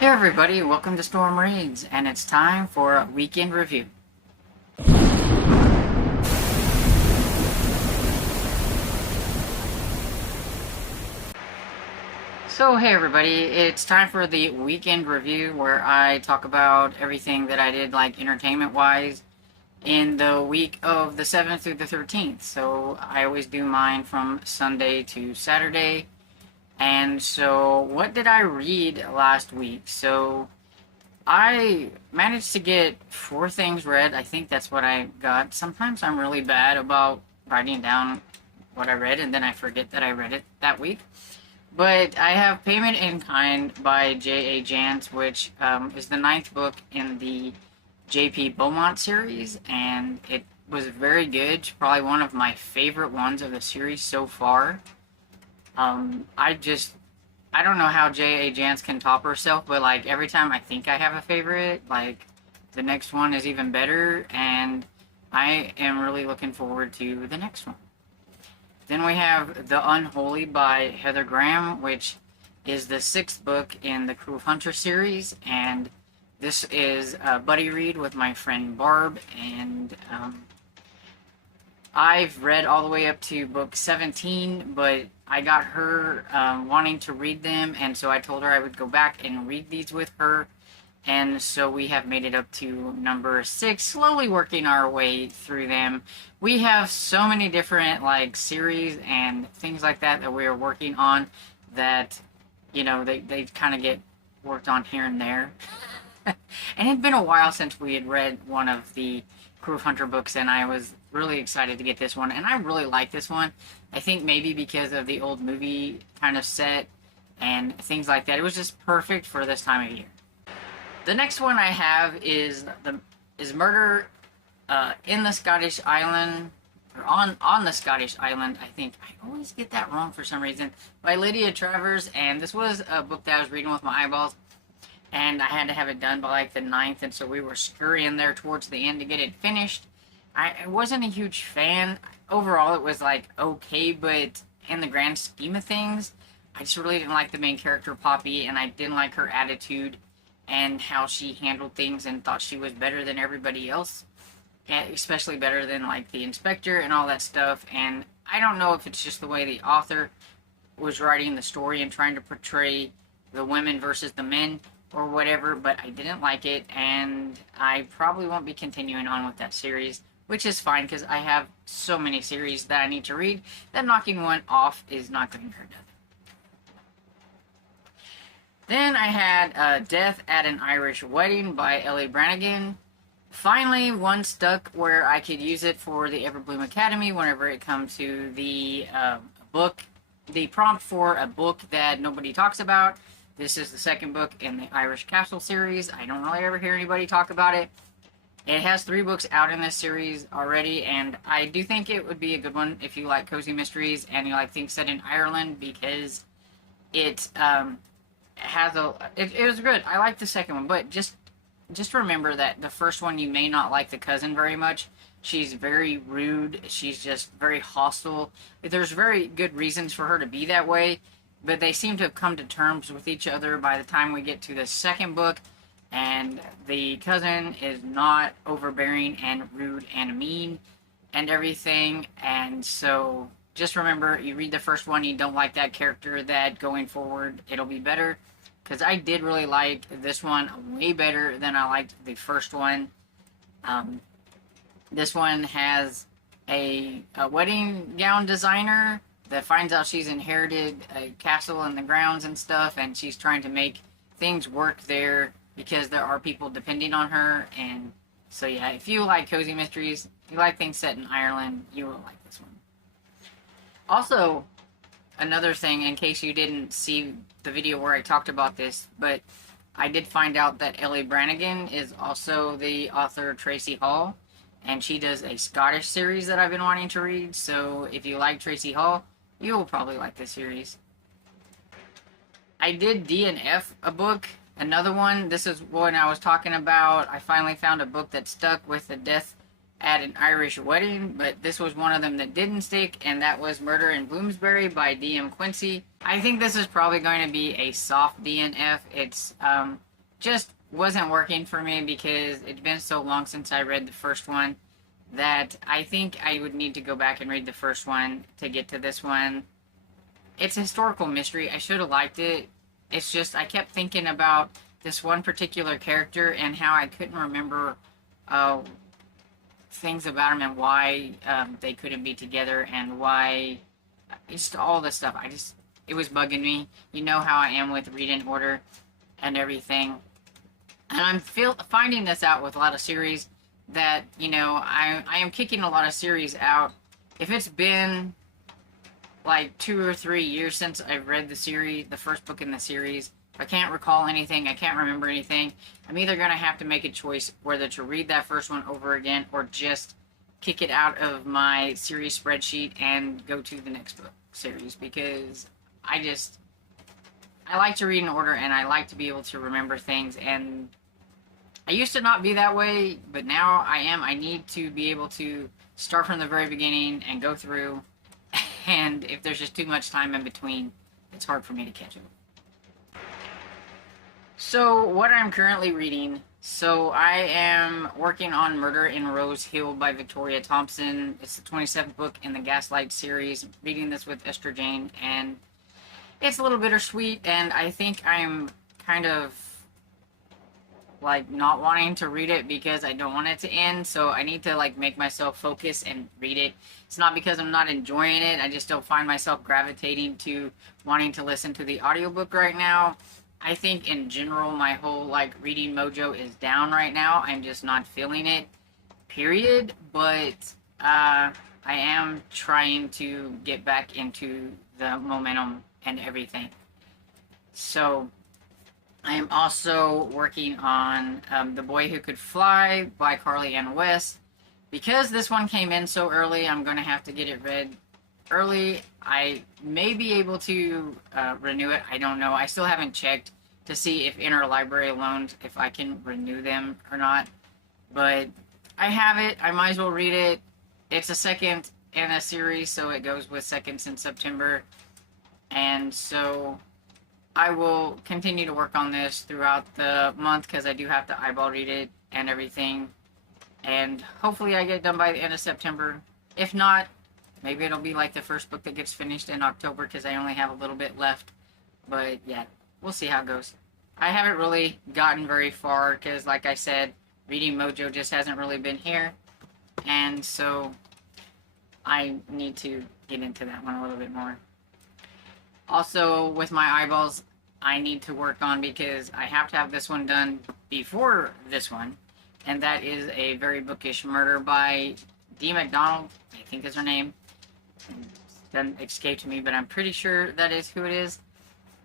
Hey everybody, welcome to Storm Reads, and it's time for a weekend review. So hey everybody, it's time for the weekend review where I talk about everything that I did like entertainment-wise in the week of the 7th through the 13th. So I always do mine from Sunday to Saturday. And so what did I read last week? So I managed to get 4 things read. I think that's what I got. Sometimes I'm really bad about writing down what I read and then I forget that I read it that week. But I have Payment in Kind by J.A. Jans, which is the 9th book in the J.P. Beaumont series, and it was very good. It's probably one of my favorite ones of the series so far. I don't know how J.A. Jans can top herself, but like every time I think I have a favorite, like the next one is even better, and I am really looking forward to the next one. Then we have The Unholy by Heather Graham, which is the 6th book in the Cruel Hunter series, and this is a buddy read with my friend Barb, and I've read all the way up to book 17, but I got her wanting to read them, and so I told her I would go back and read these with her, and so we have made it up to number 6, slowly working our way through them. We have so many different like series and things like that that we are working on that, you know, they kind of get worked on here and there. And it had been a while since we had read one of the Crew of Hunter books, and I was really excited to get this one, and I really like this one. I think maybe because of the old movie kind of set and things like that. It was just perfect for this time of year. The next one I have is Murder in the Scottish Island, or on the Scottish Island, I think. I always get that wrong for some reason, by Lydia Travers, and this was a book that I was reading with my eyeballs, and I had to have it done by like the 9th, and so we were scurrying there towards the end to get it finished. I wasn't a huge fan. Overall, it was like okay, but in the grand scheme of things, I just really didn't like the main character, Poppy, and I didn't like her attitude and how she handled things and thought she was better than everybody else, especially better than like the inspector and all that stuff. And I don't know if it's just the way the author was writing the story and trying to portray the women versus the men or whatever, but I didn't like it, and I probably won't be continuing on with that series, which is fine because I have so many series that I need to read that knocking one off is not going to hurt nothing. Then I had Death at an Irish Wedding by Ellie Brannigan. Finally, one stuck where I could use it for the Everbloom Academy whenever it comes to the book, the prompt for a book that nobody talks about. This is the 2nd book in the Irish Castle series. I don't really ever hear anybody talk about it. It has 3 books out in this series already, and I do think it would be a good one if you like cozy mysteries and you like things set in Ireland, because it it was good. I like the 2nd one, but just remember that the first one you may not like the cousin very much. She's very rude. She's just very hostile. There's very good reasons for her to be that way, but they seem to have come to terms with each other by the time we get to the 2nd book, and the cousin is not overbearing and rude and mean and everything. And so just remember, you read the first one, you don't like that character, that going forward it'll be better, because I did really like this one way better than I liked the first one. This one has a wedding gown designer that finds out she's inherited a castle and the grounds and stuff, and she's trying to make things work there because there are people depending on her. And so yeah, if you like cozy mysteries, you like things set in Ireland, you will like this one. Also, another thing, in case you didn't see the video where I talked about this, but I did find out that Ellie Brannigan is also the author of Tracy Hall, and she does a Scottish series that I've been wanting to read. So if you like Tracy Hall, you will probably like this series. I did D&F a book, another one. This is what I was talking about. I finally found a book that stuck with the Death at an Irish Wedding, but this was one of them that didn't stick, and that was Murder in Bloomsbury by D.M. Quincy. I think this is probably going to be a soft DNF. It's just wasn't working for me because it's been so long since I read the first one that I think I would need to go back and read the first one to get to this one. It's a historical mystery. I should have liked it. It's just I kept thinking about this one particular character and how I couldn't remember uh, things about him and why they couldn't be together and why just all this stuff. It was bugging me. You know how I am with reading order and everything. And I'm finding this out with a lot of series that, I am kicking a lot of series out. If it's been like 2 or 3 years since I've read the series, the first book in the series, if I can't recall anything, I can't remember anything, I'm either going to have to make a choice whether to read that first one over again or just kick it out of my series spreadsheet and go to the next book series, because I like to read in order and I like to be able to remember things, and I used to not be that way, but now I am. I need to be able to start from the very beginning and go through, and if there's just too much time in between, it's hard for me to catch up. So, what I'm currently reading, I am working on Murder in Rose Hill by Victoria Thompson. It's the 27th book in the Gaslight series. I'm reading this with Esther Jane, and it's a little bittersweet, and I think I'm kind of like not wanting to read it because I don't want it to end, so I need to like make myself focus and read it. It's not because I'm not enjoying it, I just don't find myself gravitating to wanting to listen to the audiobook right now. I think in general my whole like reading mojo is down right now. I'm just not feeling it, period. But I am trying to get back into the momentum and everything. So I am also working on The Boy Who Could Fly by Carly Ann West. Because this one came in so early, I'm going to have to get it read early. I may be able to renew it. I don't know. I still haven't checked to see if interlibrary loans, if I can renew them or not. But I have it. I might as well read it. It's a second in a series, so it goes with seconds in September. And so I will continue to work on this throughout the month because I do have to eyeball read it and everything. And hopefully I get it done by the end of September. If not, maybe it'll be like the first book that gets finished in October because I only have a little bit left. But yeah, we'll see how it goes. I haven't really gotten very far because, like I said, reading mojo just hasn't really been here. And so I need to get into that one a little bit more. Also, with my eyeballs, I need to work on because I have to have this one done before this one. And that is A Very Bookish Murder by Dee McDonald, I think is her name. It doesn't escape to me, but I'm pretty sure that is who it is.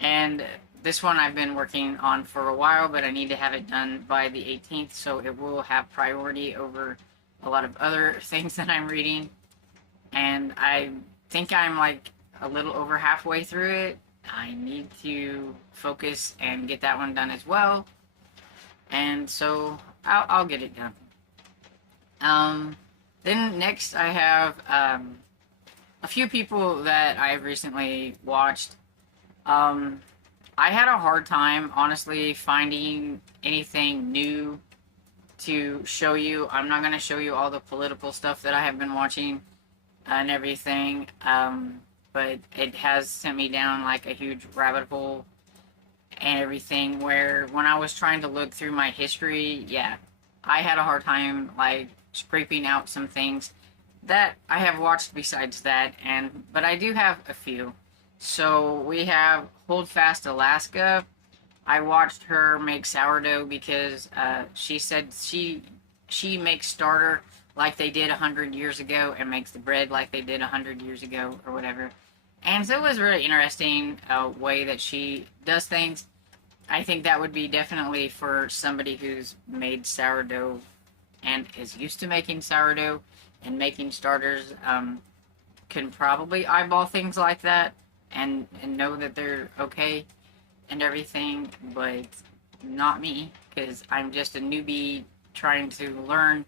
And this one I've been working on for a while, but I need to have it done by the 18th, so it will have priority over a lot of other things that I'm reading. And I think I'm like a little over halfway through it. I need to focus and get that one done as well. And so I'll get it done. Then next I have a few people that I've recently watched. I had a hard time, honestly, finding anything new to show you. I'm not going to show you all the political stuff that I have been watching and everything. But it has sent me down like a huge rabbit hole and everything, where when I was trying to look through my history, yeah, I had a hard time like scraping out some things that I have watched besides that, but I do have a few. So we have Hold Fast Alaska. I watched her make sourdough because she said she makes starter like they did 100 years ago and makes the bread like they did 100 years ago or whatever. And so it was a really interesting way that she does things. I think that would be definitely for somebody who's made sourdough and is used to making sourdough and making starters, can probably eyeball things like that and know that they're okay and everything, but not me, because I'm just a newbie trying to learn.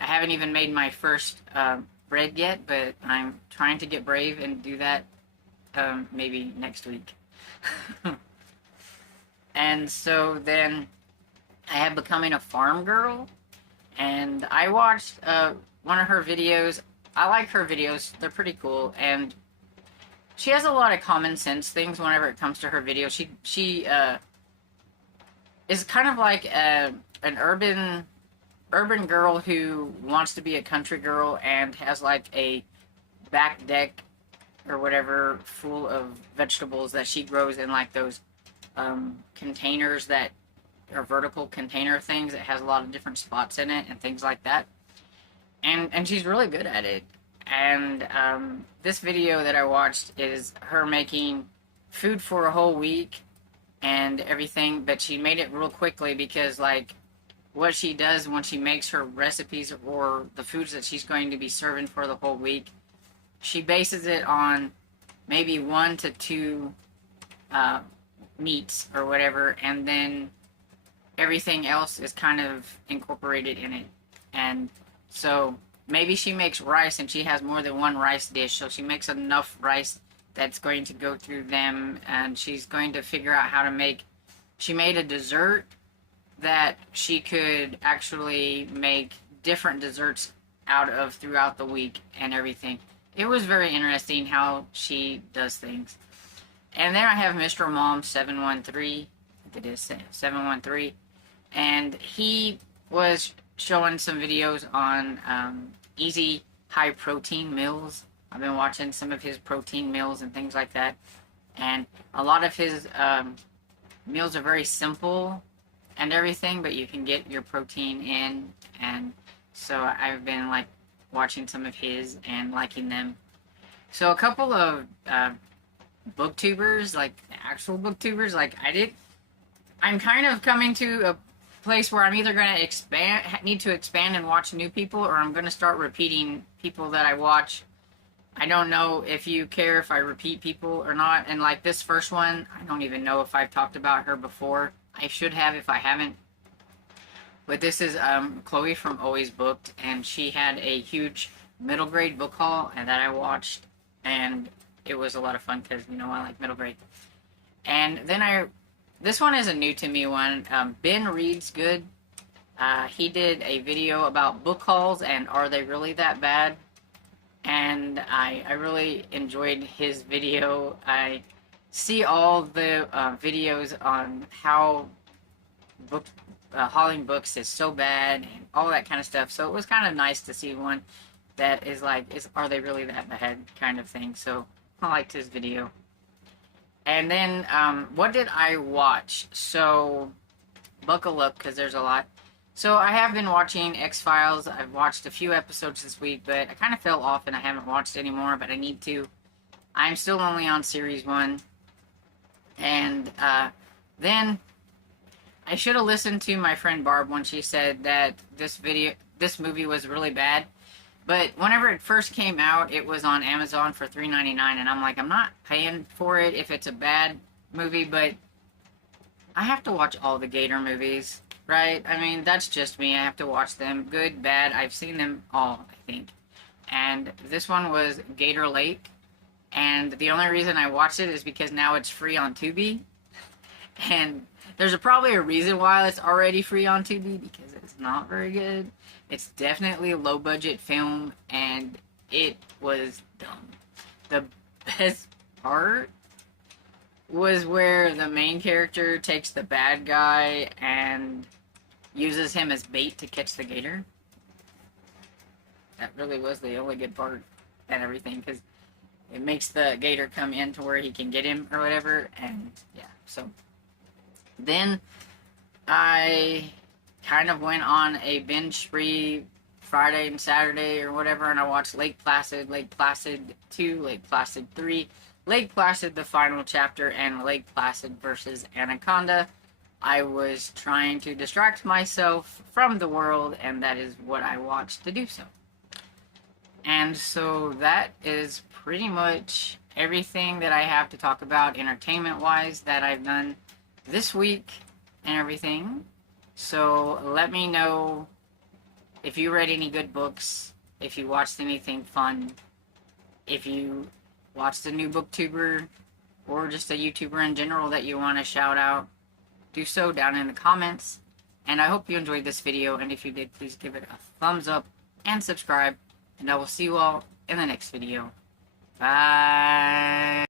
I haven't even made my first bread yet, but I'm trying to get brave and do that maybe next week. And so then I have Becoming a Farm Girl, and I watched one of her videos. I like her videos; they're pretty cool, and she has a lot of common sense things whenever it comes to her videos. She is kind of like an urban girl who wants to be a country girl and has like a back deck or whatever full of vegetables that she grows in like those containers that are vertical container things that has a lot of different spots in it and things like that. And she's really good at it. And this video that I watched is her making food for a whole week and everything, but she made it real quickly because like what she does when she makes her recipes or the foods that she's going to be serving for the whole week, she bases it on maybe 1 to 2 meats or whatever, and then everything else is kind of incorporated in it. And so maybe she makes rice and she has more than one rice dish, so she makes enough rice that's going to go through them, and she's going to figure out how to make. She made a dessert that she could actually make different desserts out of throughout the week and everything. It was very interesting how she does things. And then I have Mr. Mom 713. I think it is 713. And he was showing some videos on easy high protein meals. I've been watching some of his protein meals and things like that. And a lot of his meals are very simple and everything, but you can get your protein in. And so I've been like watching some of his and liking them. So a couple of booktubers, like actual booktubers, like I'm kind of coming to a place where I'm either going to need to expand and watch new people, or I'm going to start repeating people that I watch. I don't know if you care if I repeat people or not. And like this first one, I don't even know if I've talked about her before. I should have if I haven't. But this is Chloe from Always Booked, and she had a huge middle grade book haul and that I watched, and it was a lot of fun because, you know, I like middle grade. And then this one is a new to me one. Ben Reads Good. He did a video about book hauls and are they really that bad? And I really enjoyed his video. I see all the videos on how hauling books is so bad and all that kind of stuff. So it was kind of nice to see one that is like, are they really that bad kind of thing. So I liked his video. And then what did I watch? So buckle up because there's a lot. So I have been watching X-Files. I've watched a few episodes this week, but I kind of fell off and I haven't watched anymore, but I need to. I'm still only on series 1. And then I should have listened to my friend Barb when she said that this movie was really bad. But whenever it first came out, it was on Amazon for $3.99, and I'm like, I'm not paying for it if it's a bad movie, but I have to watch all the Gator movies, right? I mean, that's just me. I have to watch them. Good, bad. I've seen them all, I think. And this one was Gator Lake, and the only reason I watched it is because now it's free on Tubi. And there's probably a reason why it's already free on Tubi, because it's not very good. It's definitely a low-budget film, and it was dumb. The best part was where the main character takes the bad guy and uses him as bait to catch the gator. That really was the only good part and everything, because it makes the gator come in to where he can get him or whatever, and yeah, so then I kind of went on a binge spree Friday and Saturday or whatever, and I watched Lake Placid, Lake Placid 2, Lake Placid 3, Lake Placid the final chapter, and Lake Placid versus Anaconda. I was trying to distract myself from the world, and that is what I watched to do so. And so that is pretty much everything that I have to talk about entertainment-wise that I've done this week and everything. So let me know if you read any good books, if you watched anything fun, if you watched a new booktuber, or just a YouTuber in general that you want to shout out. Do so down in the comments. And I hope you enjoyed this video, and if you did, please give it a thumbs up and subscribe, and I will see you all in the next video. Bye!